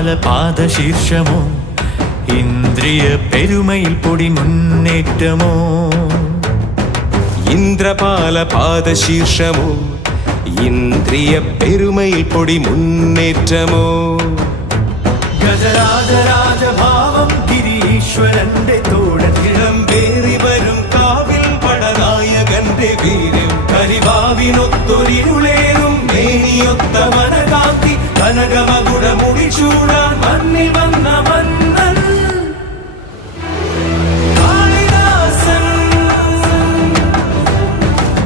ഇന്ദ്രപാല പാദശീർഷമോ ഇന്ദ്രിയ പെരുമയിൽ പൊടി മുന്നേറ്റമോ ഇന്ദ്രപാല പാദശീർഷമോ ഇന്ദ്രിയ പെരുമയിൽ പൊടി മുന്നേറ്റമോ ഗജരാജരാജഭാവം ഗിരീശ്വരന്റെ തോടത്തിടം പേറി വരും കാവിൽ പടനായകന്റെ വീര്യം കരിവാവിനൊത്തൊരിരുളേറും മേനിയൊത്ത മനകാന്തി കനകമകുട മുടിച്ചൂടാൻ മണ്ണിൽ വന്ന